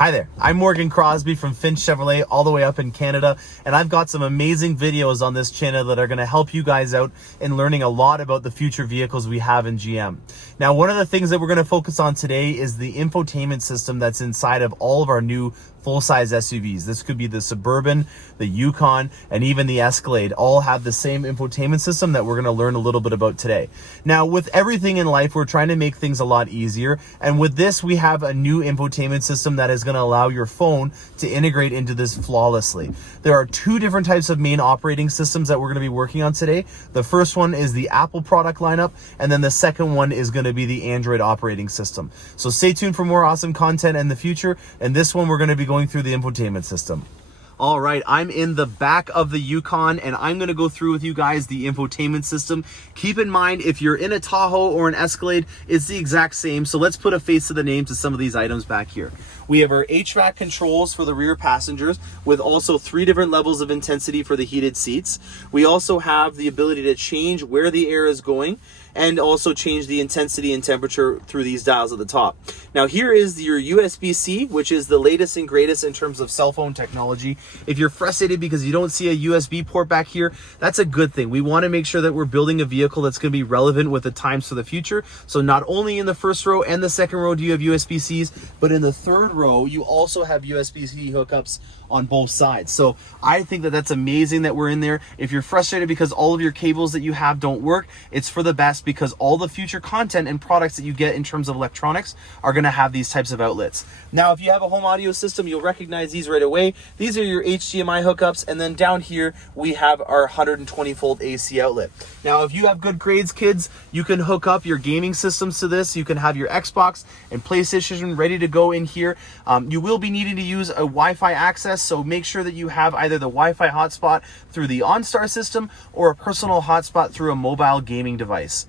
Hi there, I'm Morgan Crosbie from Finch Chevrolet all the way up in Canada, and I've got some amazing videos on this channel that are going to help you guys out in learning a lot about the future vehicles we have in GM. Now, one of the things that we're going to focus on today is the infotainment system that's inside of all of our new full-size SUVs. This could be the Suburban, the Yukon, and even the Escalade. All have the same infotainment system that we're going to learn a little bit about today. Now, with everything in life, we're trying to make things a lot easier, and with this, we have a new infotainment system that is going to allow your phone to integrate into this flawlessly. There are two different types of main operating systems that we're going to be working on today. The first one is the Apple product lineup, and then the second one is going to be the Android operating system. So stay tuned for more awesome content in the future, and this one we're going to be going through the infotainment system. All right, I'm in the back of the Yukon, and I'm going to go through with you guys the infotainment system. Keep in mind, if you're in a Tahoe or an Escalade, it's the exact same. So let's put a face to the name to some of these items back here. We have our HVAC controls for the rear passengers with also 3 different levels of intensity for the heated seats. We also have the ability to change where the air is going and also change the intensity and temperature through these dials at the top. Now here is your USB-C, which is the latest and greatest in terms of cell phone technology. If you're frustrated because you don't see a USB port back here, that's a good thing. We want to make sure that we're building a vehicle that's going to be relevant with the times for the future. So not only in the first row and the second row do you have USB-Cs, but in the third row you also have USB-C hookups on both sides. So I think that that's amazing that we're in there. If you're frustrated because all of your cables that you have don't work, it's for the best, because all the future content and products that you get in terms of electronics are going to have these types of outlets. Now, if you have a home audio system, you'll recognize these right away. These are your HDMI hookups, and then down here we have our 120 volt AC outlet. Now, if you have good grades, kids, you can hook up your gaming systems to this. You can have your Xbox and PlayStation ready to go in here. You will be needing to use a Wi-Fi access, so make sure that you have either the Wi-Fi hotspot through the OnStar system or a personal hotspot through a mobile gaming device.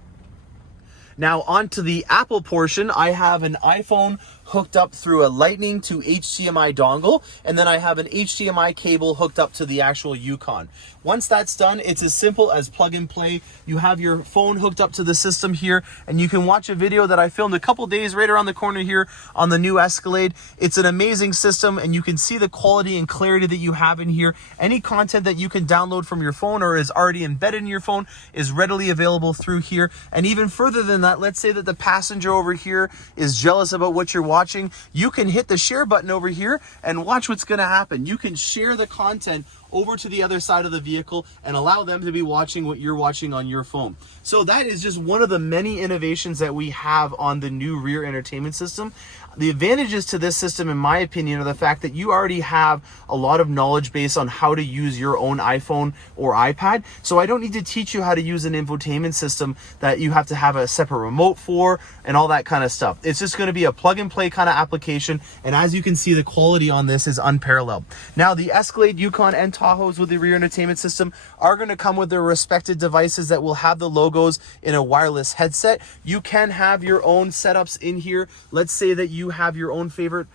Now onto the Apple portion, I have an iPhone hooked up through a Lightning to HDMI dongle, and then I have an HDMI cable hooked up to the actual Yukon. Once that's done, it's as simple as plug and play. You have your phone hooked up to the system here, and you can watch a video that I filmed a couple days right around the corner here on the new Escalade. It's an amazing system, and you can see the quality and clarity that you have in here. Any content that you can download from your phone or is already embedded in your phone is readily available through here. And even further than that, let's say that the passenger over here is jealous about what you're watching, you can hit the share button over here and watch what's going to happen. You can share the content over to the other side of the vehicle and allow them to be watching what you're watching on your phone. So that is just one of the many innovations that we have on the new rear entertainment system. The advantages to this system, in my opinion, are the fact that you already have a lot of knowledge base on how to use your own iPhone or iPad. So I don't need to teach you how to use an infotainment system that you have to have a separate remote for and all that kind of stuff. It's just going to be a plug and play kind of application. And as you can see, the quality on this is unparalleled. Now, the Escalade, Yukon, and Tahoes with the rear entertainment system are going to come with their respective devices that will have the logos in a wireless headset. You can have your own setups in here. Let's say that you have your own favorite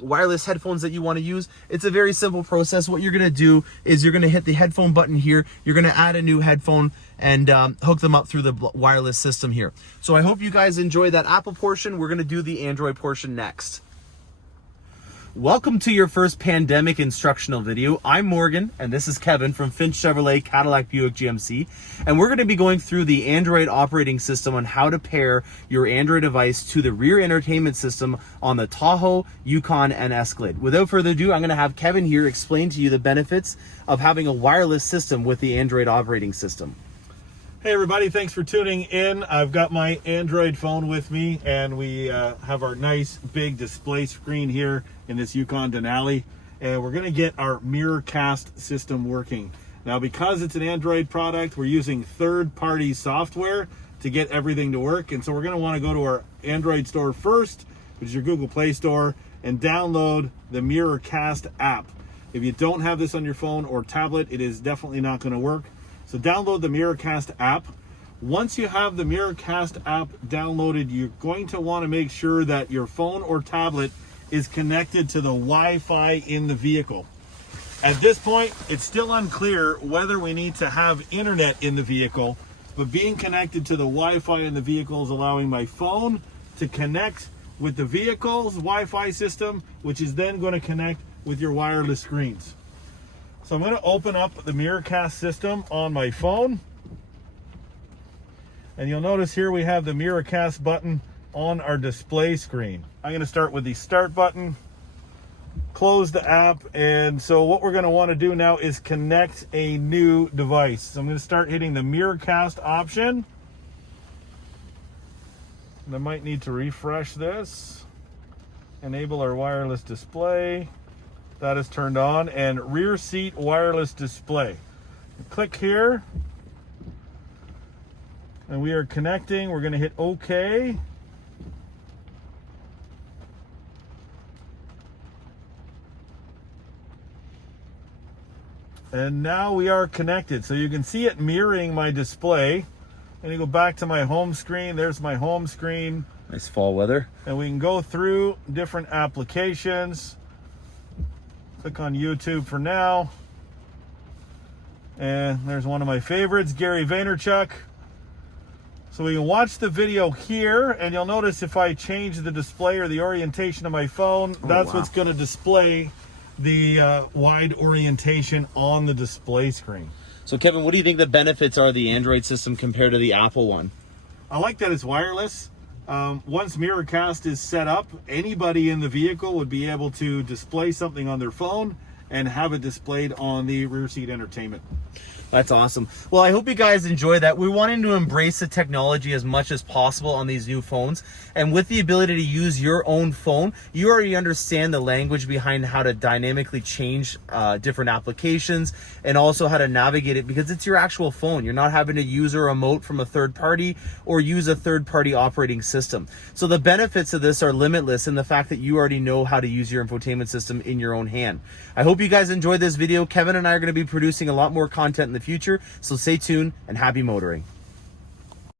wireless headphones that you want to use. It's a very simple process. What you're going to do is you're going to hit the headphone button here. You're going to add a new headphone and hook them up through the wireless system here. So I hope you guys enjoy that Apple portion. We're going to do the Android portion next. Welcome to your first pandemic instructional video. I'm Morgan, and this is Kevin from Finch Chevrolet Cadillac Buick GMC, and we're going to be going through the Android operating system on how to pair your Android device to the rear entertainment system on the Tahoe, Yukon, and Escalade. Without further ado, I'm going to have Kevin here explain to you the benefits of having a wireless system with the Android operating system. Hey everybody, thanks for tuning in. I've got my Android phone with me, and we have our nice big display screen here in this Yukon Denali, and we're going to get our Mirrorcast system working. Now, because it's an Android product, we're using third-party software to get everything to work, and so we're going to want to go to our Android store first, which is your Google Play Store, and download the Mirrorcast app. If you don't have this on your phone or tablet, it is definitely not going to work. So download the Mirrorcast app. Once you have the Mirrorcast app downloaded, you're going to want to make sure that your phone or tablet is connected to the Wi-Fi in the vehicle. At this point, it's still unclear whether we need to have internet in the vehicle, but being connected to the Wi-Fi in the vehicle is allowing my phone to connect with the vehicle's Wi-Fi system, which is then going to connect with your wireless screens. So I'm going to open up the Miracast system on my phone. And you'll notice here we have the Miracast button on our display screen. I'm going to start with the start button, close the app, and so what we're going to want to do now is connect a new device. So I'm going to start hitting the Miracast option. And I might need to refresh this. Enable our wireless display. That is turned on, and rear seat wireless display. Click here, and we are connecting. We're going to hit OK. And now we are connected. So you can see it mirroring my display. And you go back to my home screen. There's my home screen. Nice fall weather. And we can go through different applications. Click on YouTube for now. And there's one of my favorites, Gary Vaynerchuk. So we can watch the video here, and you'll notice if I change the display or the orientation of my phone, that's what's going to display the wide orientation on the display screen. So Kevin, what do you think the benefits are of the Android system compared to the Apple one? I like that it's wireless. Once Miracast is set up, anybody in the vehicle would be able to display something on their phone and have it displayed on the rear seat entertainment. That's awesome. Well, I hope you guys enjoy that. We're wanting to embrace the technology as much as possible on these new phones. And with the ability to use your own phone, you already understand the language behind how to dynamically change different applications and also how to navigate it, because it's your actual phone. You're not having to use a remote from a third party or use a third party operating system. So the benefits of this are limitless in the fact that you already know how to use your infotainment system in your own hand. I hope you guys enjoyed this video. Kevin and I are going to be producing a lot more content in the future, so stay tuned and happy motoring.